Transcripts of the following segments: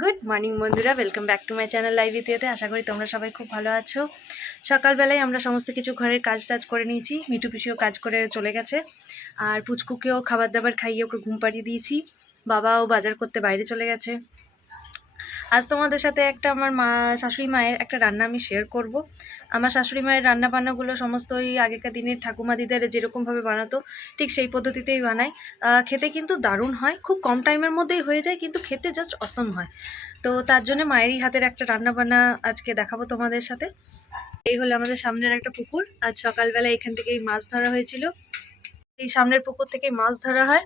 Good morning বন্ধুরা, welcome back to my channel live ইতিহাতে। আশা করি তোমরা সবাই খুব ভালো আছো। সকালবেলায় আমরা সমস্ত কিছু ঘরের কাজ টাজ করে নিয়েছি। মিঠু পিসিও কাজ করে চলে গেছে, আর পুচকুকেও খাবার দাবার খাইয়ে ওকে ঘুম পাড়িয়ে দিয়েছি। বাবাও বাজার করতে বাইরে চলে গেছে। আজ তোমাদের সাথে একটা আমার শাশুড়ি মায়ের একটা রান্না আমি শেয়ার করব। আমার শাশুড়ি মায়ের রান্না বান্নাগুলো সমস্ত ওই আগেকার দিনের ঠাকুমা দিদার যেরকমভাবে বানাতো ঠিক সেই পদ্ধতিতেই বানায়। খেতে কিন্তু দারুণ হয়, খুব কম টাইমের মধ্যেই হয়ে যায়, কিন্তু খেতে জাস্ট অসম হয়। তো তার জন্য মায়েরই হাতের একটা রান্না বান্না আজকে দেখাবো তোমাদের সাথে। এই হলো আমাদের সামনের একটা পুকুর। আজ সকালবেলা এখান থেকেই মাছ ধরা হয়েছিল। এই সামনের পুকুর থেকেই মাছ ধরা হয়,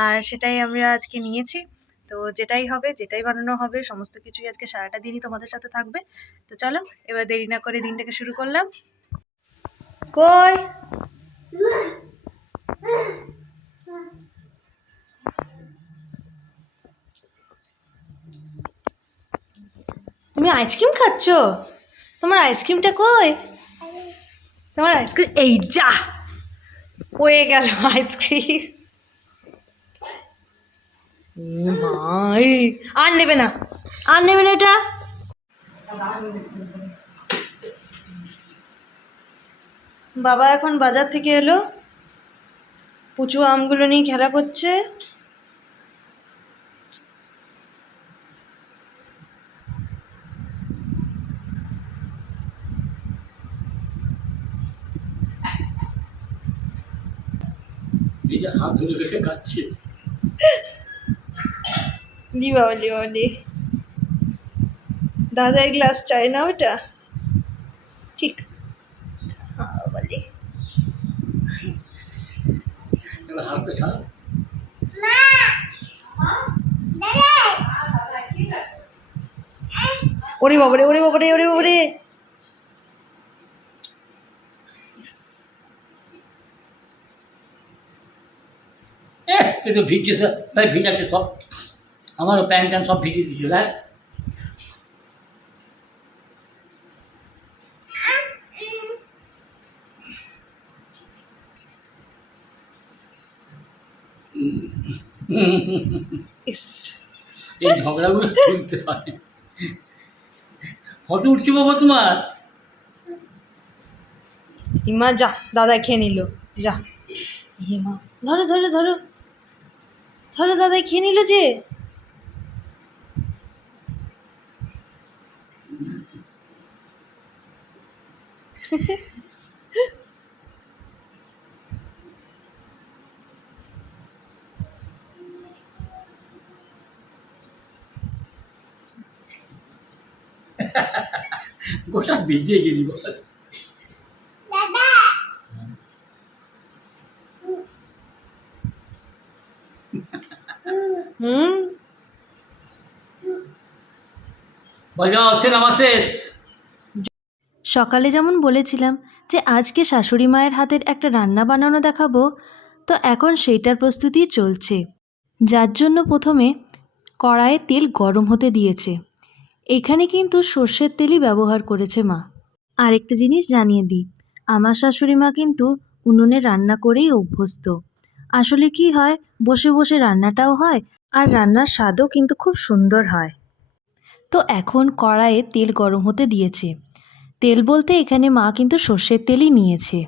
আর সেটাই আমরা আজকে নিয়েছি। তো যেটাই হবে, যেটাই বানানো হবে, সমস্ত কিছুই আজকে সারাটা দিনই তোমাদের সাথে থাকবে। তো চলো এবার দেরি না করে দিনটাকে শুরু করলাম। কই তুমি আইসক্রিম খাচ্ছ? তোমার আইসক্রিমটা কই? তোমার আইসক্রিম এই যা হয়ে গেল আইসক্রিম। আর নেবে না, আর নেবে না এটা। বাবা এখন বাজার থেকে এলো, পুচু আমগুলো নিয়ে খেলা করছে। দীপাবলি দাদার গ্লাস চাই না ওটা, ঠিক বলি। ওরে বাবারে, ওরে বাবারে, ওরে বাবারে। কিন্তু ভিজছে, তাই ভিজাচ্ছে সব। আমারও প্যান্ট ট্যান্ট সব ভিজিয়ে দিচ্ছিল। ইস, এই ঝগড়াগুলো তুলতে হয়। ফটো উঠছি বাবা তোমার। ইমা যা, দাদা খেয়ে নিল, যা। ইমা ধরো ধরো ধরো ধরো, দাদা খেয়ে নিল যে। গোটা ভিজে গেলি বল। হুম, বাজাও সিনেমা শেষ। সকালে যেমন বলেছিলাম যে আজকে শাশুড়ি মায়ের হাতের একটা রান্না বানানো দেখাবো, তো এখন সেইটার প্রস্তুতি চলছে। যার জন্য প্রথমে কড়াইয়ে তেল গরম হতে দিয়েছে। এখানে কিন্তু সর্ষের তেলই ব্যবহার করেছে মা। আরেকটা জিনিস জানিয়ে দিই, আমার শাশুড়ি মা কিন্তু উনুনে রান্না করেই অভ্যস্ত। আসলে কি হয়, বসে বসে রান্নাটাও হয়, আর রান্নার স্বাদও কিন্তু খুব সুন্দর হয়। তো এখন কড়াইয়ে তেল গরম হতে দিয়েছে। তেল বলতে এখানে মা কিন্তু সর্ষের তেলই নিয়েছে।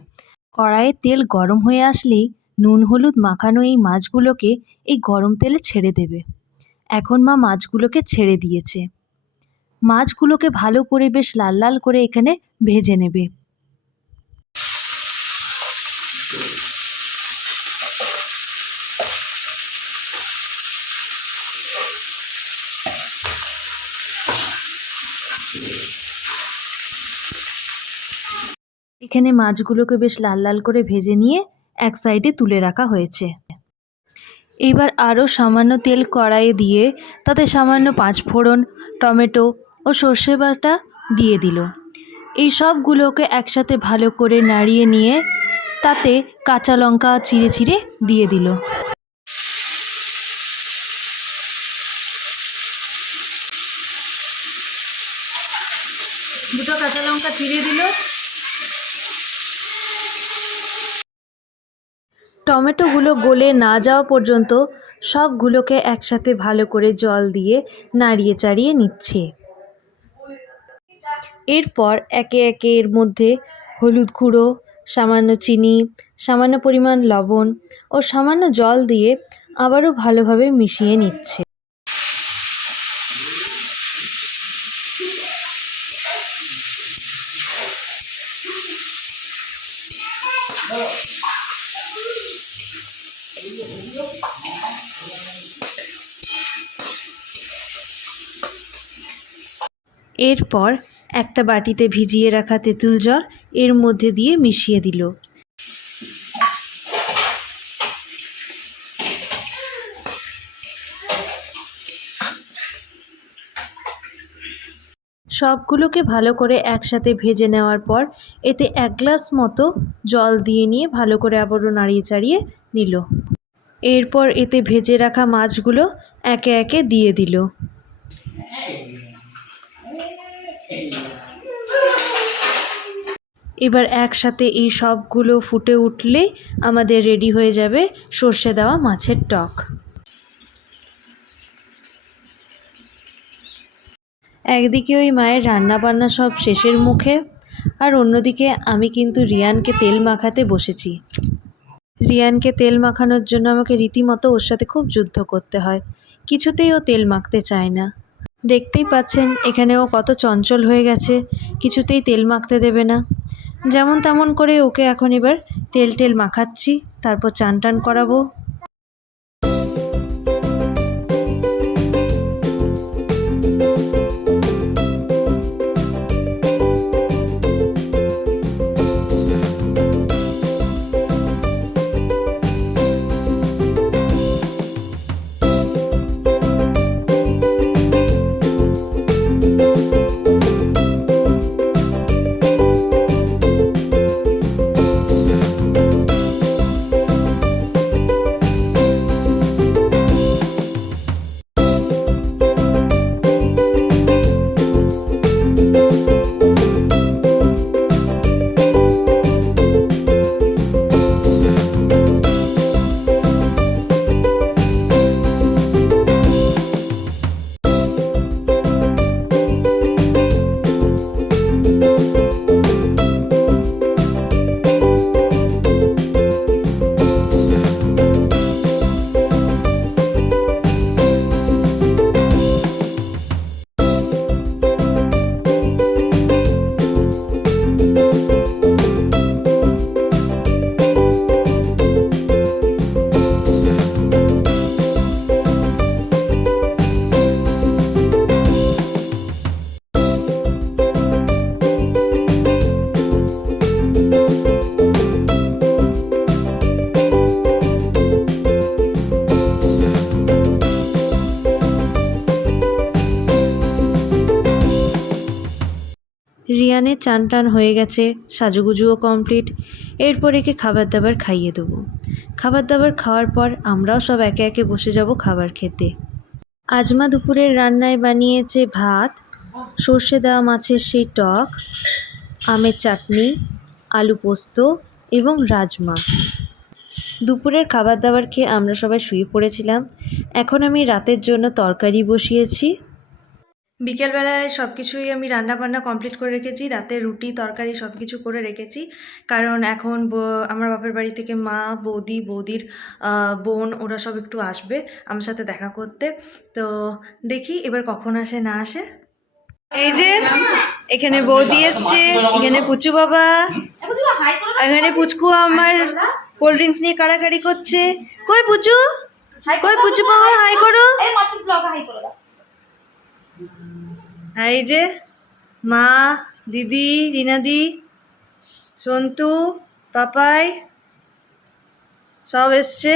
কড়াইয়ে তেল গরম হয়ে আসলেই নুন হলুদ মাখানো এই মাছগুলোকে এই গরম তেলে ছেড়ে দেবে। এখন মা মাছগুলোকে ছেড়ে দিয়েছে। মাছগুলোকে ভালো করে বেশ লাল লাল করে এখানে ভেজে নেবে। এখানে মাছগুলোকে বেশ লাল লাল করে ভেজে নিয়ে এক সাইডে তুলে রাখা হয়েছে। এবার আরও সামান্য তেল কড়াইয়ে দিয়ে তাতে সামান্য পাঁচফোড়ন, টমেটো ও সর্ষে বাটা দিয়ে দিল। এই সবগুলোকে একসাথে ভালো করে নাড়িয়ে নিয়ে তাতে কাঁচা লঙ্কা চিড়ে চিড়ে দিয়ে দিল। দুটো কাঁচা লঙ্কা চিড়ে দিল। টমেটোগুলো গলে না যাওয়া পর্যন্ত সবগুলোকে একসাথে ভালো করে জল দিয়ে নাড়িয়ে চাড়িয়ে নিচ্ছে। এরপর একে একে এর মধ্যে হলুদ গুঁড়ো, সামান্য চিনি, সামান্য পরিমাণ লবণ ও সামান্য জল দিয়ে আবারও ভালোভাবে মিশিয়ে নিচ্ছে। এরপর একটা বাটিতে ভিজিয়ে রাখা তেঁতুল জল এর মধ্যে দিয়ে মিশিয়ে দিল। সবগুলোকে ভালো করে একসাথে ভেজে নেওয়ার পর এতে 1 গ্লাস মতো জল দিয়ে নিয়ে ভালো করে আবারও নাড়িয়ে চাড়িয়ে নিল। এরপর এতে ভেজে রাখা মাছগুলো একে একে দিয়ে দিল। এবার একসাথে এই সবগুলো ফুটে উঠলেই আমাদের রেডি হয়ে যাবে সর্ষে দেওয়া মাছের টক। একদিকে ওই মায়ের রান্নাবান্না সব শেষের মুখে, আর অন্যদিকে আমি কিন্তু রিয়ানকে তেল মাখাতে বসেছি। রিয়ানকে তেল মাখানোর জন্য আমাকে রীতিমতো ওর সাথে খুব যুদ্ধ করতে হয়, কিছুতেই ও তেল মাখতে চায় না। দেখতেই পাচ্ছেন এখানে ও কত চঞ্চল হয়ে গেছে, কিছুতেই তেল মাখতে দেবে না। যেমন তেমন করে ওকে এখন এবার তেল মাখাচ্ছি, তারপর চান টান করাবো। রিয়ানের চান টান হয়ে গেছে, সাজুগুজুও কমপ্লিট। এরপর একে খাবার দাবার খাইয়ে দেবো। খাবার দাবার খাওয়ার পর আমরাও সব একে একে বসে যাব খাবার খেতে। আজমা দুপুরের রান্নায় বানিয়েছে ভাত, সর্ষে দেওয়া মাছের সেই টক, আমের চাটনি, আলু পোস্ত এবং রাজমা। দুপুরের খাবার দাবার খেয়ে আমরা সবাই শুয়ে পড়েছিলাম। এখন আমি রাতের জন্য তরকারি বসিয়েছি। বিকেলবেলায় সব কিছুই আমি রান্নাবান্না কমপ্লিট করে রেখেছি, রাতে রুটি তরকারি সব কিছু করে রেখেছি। কারণ এখন আমার বাপের বাড়ি থেকে মা, বৌদির বোন ওরা সব একটু আসবে আমার সাথে দেখা করতে। তো দেখি এবার কখন আসে না আসে। এই যে এখানে বৌদি এসছে, এখানে পুচু বাবা, এখানে পুচকু আমার কোল্ড ড্রিঙ্কস নিয়ে কাড়াকাড়ি করছে। কই পুচু বাবা, হাই করো। এই যে মা, দিদি, রিনাদি, সন্তু, পাপাই সব এসছে।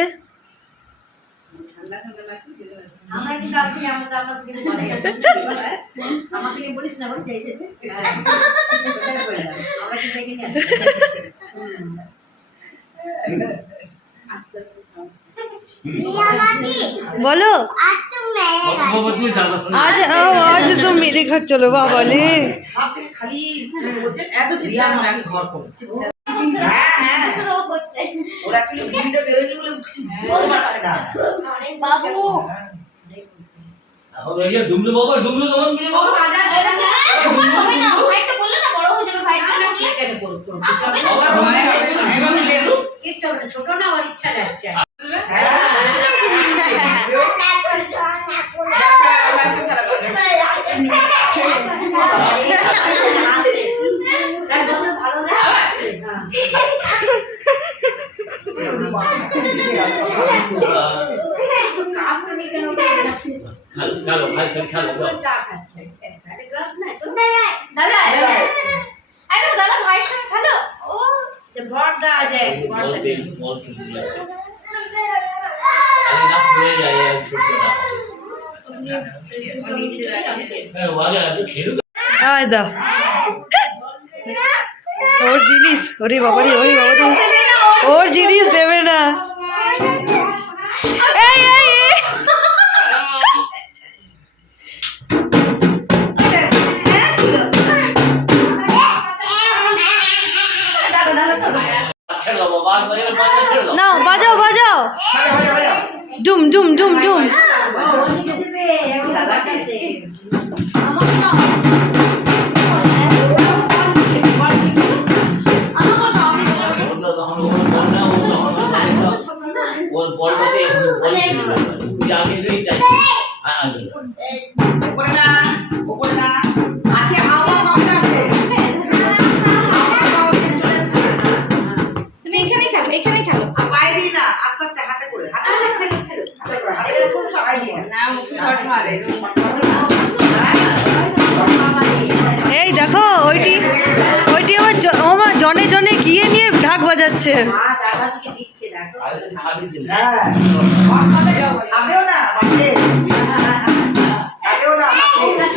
বলো আজ তো মেরে ঘর চলো বাবা লে। বাবু এখন ওই যে ডুমলু বাবা ডুমলু তখন কি বাবা হবে না ভাইটা বললে না বড় হয়ে যাবে ভাইটা ছোট না ওর ইচ্ছা যাচ্ছে ভালো না খেলো ভাই সব খেলো চা খাচ্ছে একটা গ্লাস না দাদা আরে দাদা ভাইয়ের সঙ্গে খেলো ও যে বড়দা দেখ বড়দা বল আরে না পড়ে যায় ছোটটা হ্যাঁ ওয়াজা তো খেলো আয় দা ওর জিনিস ওরে বাবারে ওর জিনিস দেবে না এই এই এই। ছেড়ে দাও বাবা ছেড়ে দাও নাও বাজাও বাজাও ডুম ডুম ডুম ডুম দাদা কাছে আমাকে নাও আমাকে নাও ওর বলটাতে বল জানি দুই তাই হ্যাঁ উপরে না আছে হাওয়া কমটা আছে হাওয়া ওখানে চলে আসছে তুমি এখানে খেলো আর পায়ে দিই না আস্তে আস্তে হাতে করে পায়ে দিই না এই দেখো ওইটি আমার জনে জনে গিয়ে নিয়ে ঢাক বাজাচ্ছে মা দাদা থেকে দিচ্ছে দেখো আরে খাবি দিন হ্যাঁ ছাদেও না মাঠে ছাদেও না মাঠে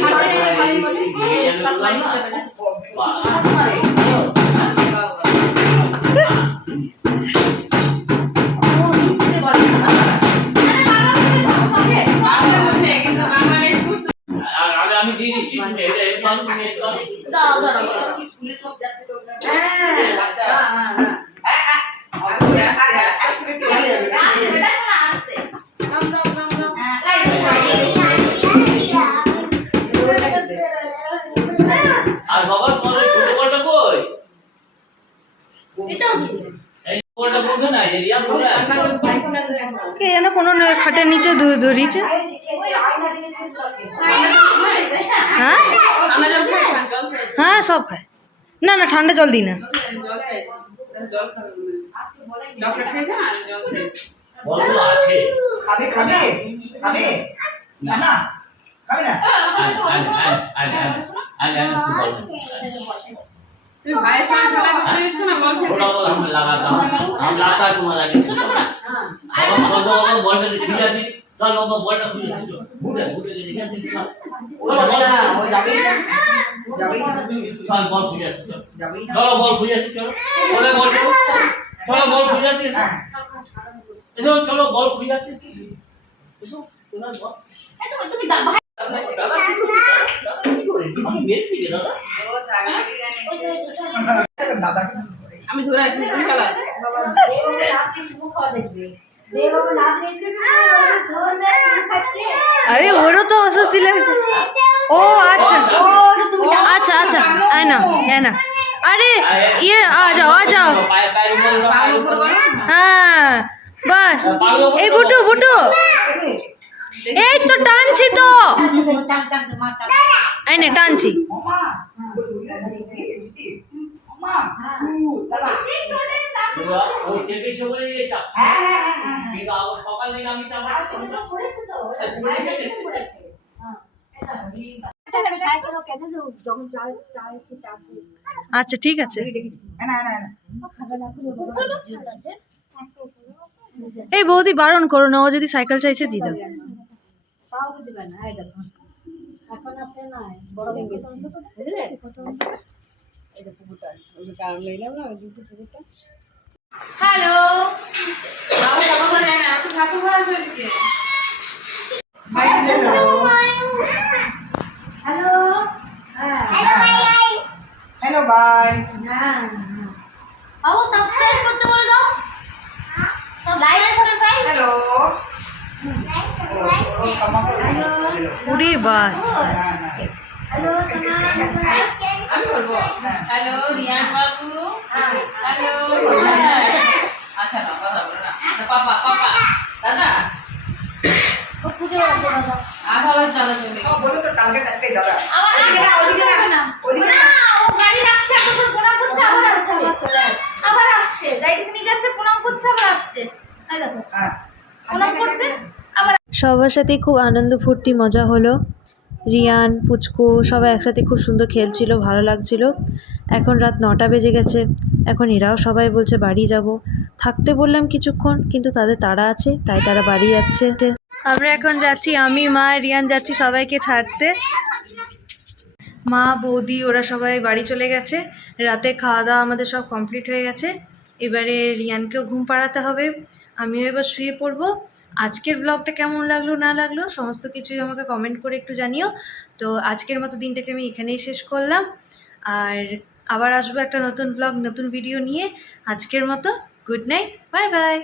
আগে আমি দিয়ে দিচ্ছি এটা একবার তুমি একবার স্কুলে সব যাচ্ছে তো এটা শোনা আসতে দম দম দম দম আর বাবা তোমার ছোট বলটা কই এটাও দিচ্ছে এই বলটা কোনখানে না এই রিয়া বলে কে যেন কোনো খাটের নিচে ধরিয়েছে হ্যাঁ হ্যাঁ সব খায় না না ঠান্ডা জল দিই না বলগুলো আছে খাবে না খাবে না ওটা বল हम लगाता हूं हम लाता है तुम्हारा आगे बॉल का खींच जाती चल बाबा बॉल का खींच जाती घूरे घूरे के देखा दिस का ও যাবে না ও যাবে না चल बॉल खींच जाती যাবে না चलो बॉल खींच जाती चलो बोले बॉल चलो बॉल खींच जाती इधर चलो बॉल खींच जाती इसो सुना बॉल তুমি ভাই আমি মেরে ফিরে দাদা দাদা আমি ধরে আছি তুমি চালা দেবাবু রাত্রি মুখ দেখবে দেবাবু রাত্রি খাচ্ছে আরে ওরও তো অস্বস্তি লাগছে ও আচ্ছা আচ্ছা আচ্ছা আয় না আরে ইয়ে আ যাও पाए पाए ऊपर হ্যাঁ বাস এই বুটু এই তো টানছি তো এই নে টানছি মামা মামা দাদা ও চেপে সে বলে এটা হ্যাঁ কিন্তু আবার সকাল থেকে আমি তো আমার করেছে তো করেছে আচ্ছা ঠিক আছে না এই বৌদি বারণ করো না ও যদি সাইকেল চাইছে দিয়ে দাও পাওকে দিবে না এই দেখো এখন আসে না বড় হয়ে গেছে বুঝলে এটা পুকুরটা ওই কারণ নিলাম না ওই দুটো পুকুরটা হ্যালো বাবা বাবা বলে না আপনি ঠাকুর ঘর আসবে কি হ্যালো হ্যাঁ হ্যালো বাই হ্যাঁ বাবু সাবস্ক্রাইব করতে বলে দাও লাইক সাবস্ক্রাইব হ্যালো উড়ি বাস। আমি বলবো হ্যালো রিয়ান বাবু, হ্যালো আচ্ছা না কথা বলো না, পাপা পাপা দাদা ও খুঁজে বেড়াচ্ছে দাদা। আবার দাদা চলে সব বলো তো টার্গেট একটাই দাদা আবার ওদিকে না ওদিকে না ও গাড়ি রাখছে, এখন প্রণাম করছে, আবার আসছে, আবার আসছে, গাড়িতে নিয়ে যাচ্ছে, প্রণাম করছে, আবার আসছে, এই দেখো হ্যাঁ প্রণাম করছে আবার। সবার সাথেই খুব আনন্দ ফুর্তি মজা হলো। রিয়ান পুচকু সবাই একসাথে খুব সুন্দর খেলছিল, ভালো লাগছিল। এখন রাত 9টা বেজে গেছে, এখন এরাও সবাই বলছে বাড়ি যাব। থাকতে বললাম কিছুক্ষণ, কিন্তু তাদের তাড়া আছে, তাই তারা বাড়ি যাচ্ছে। আমরা এখন যাচ্ছি, আমি মা রিয়ান যাচ্ছি সবাইকে ছাড়তে। মা বৌদি ওরা সবাই বাড়ি চলে গেছে। রাতে খাওয়া দাওয়া আমাদের সব কমপ্লিট হয়ে গেছে। এবারে রিয়ানকেও ঘুম পাড়াতে হবে, আমিও এবার শুয়ে পড়বো। আজকের ব্লগটা কেমন লাগলো না লাগলো সমস্ত কিছুই আমাকে কমেন্ট করে একটু জানিও। তো আজকের মতো দিনটাকে আমি এখানেই শেষ করলাম, আর আবার আসবো একটা নতুন ব্লগ নতুন ভিডিও নিয়ে। আজকের মতো গুড নাইট, বাই বাই।